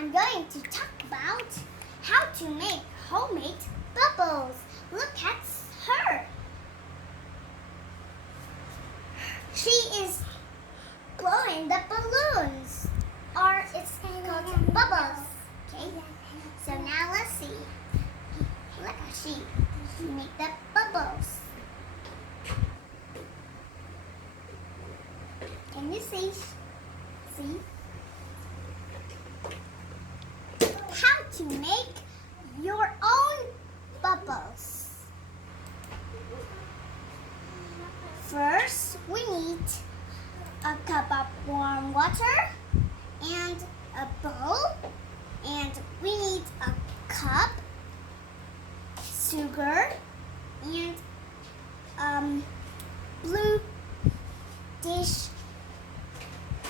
I'm going to talk about how to make homemade bubbles. Look at her. She is blowing the balloons, or it's called bubbles. Okay, so now let's see. Look how she make the bubbles. Can you see? See? How to make your own bubbles. First, we need a cup of warm water and a bowl, and we need a cup, sugar, and blue dish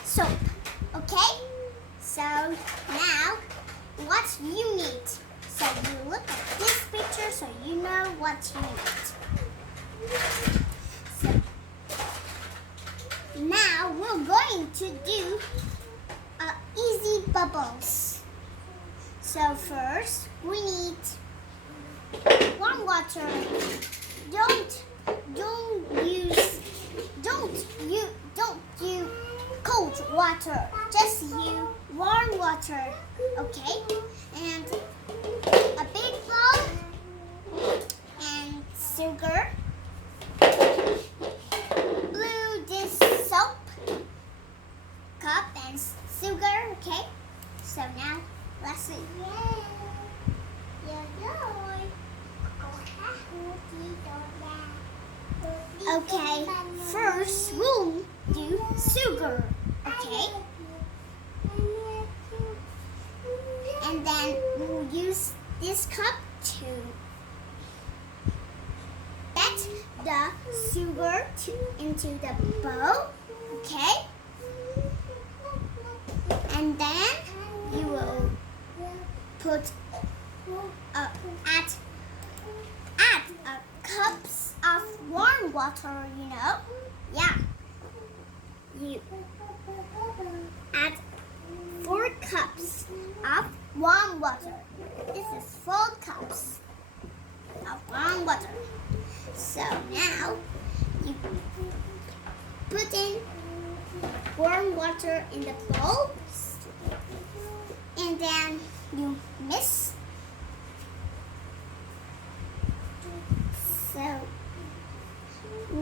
soap. Okay? So now what you need. So you look at this picture so you know what you need. So now we're going to do easy bubbles. So first we need warm water. Don't use cold water. Just use warm water. Okay? And a big bowl and sugar, blue dish soap, cup and sugar. Okay? So now let's see. Okay, first we'll do sugar, okay? And then we'll use this cup to get the sugar into the bowl, okay? And then you will put add cups of warm water, you know? Yeah. You add 4 cups of warm water. This is 4 cups of warm water. So now you put in warm water in the bowl, and then you mix. So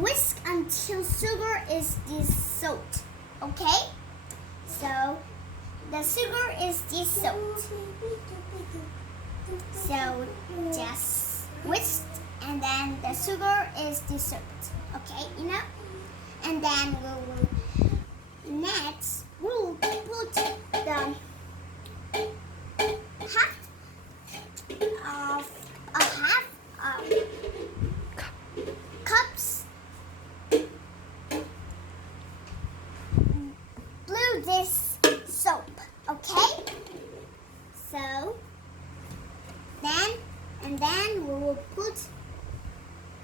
whisk until sugar is dissolved. Okay? So the sugar is dissolved. So just whisk, and then the sugar is dissolved. Okay, you know? And then next we'll put the half cups blue dish soap. Okay? So then we will put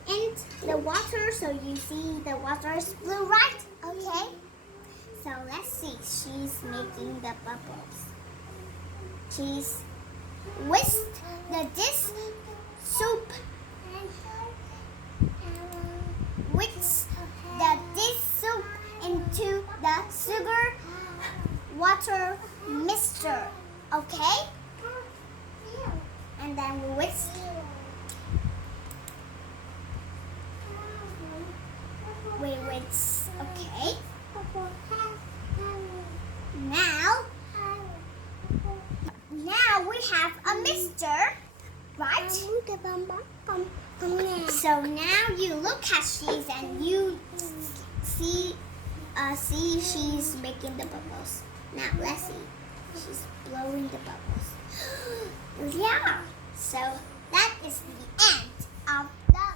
in the water so you see the water is blue, right? Okay? So let's see. She's making the bubbles. She's whisked the dish soap. Whisk the dish soap into the sugar water mixture. Okay? And then we whisk. We whisk. Okay? Now we have a mixture, right? So now you look at she's and you see she's making the bubbles. Now let's see. She's blowing the bubbles. Yeah. So that is the end of the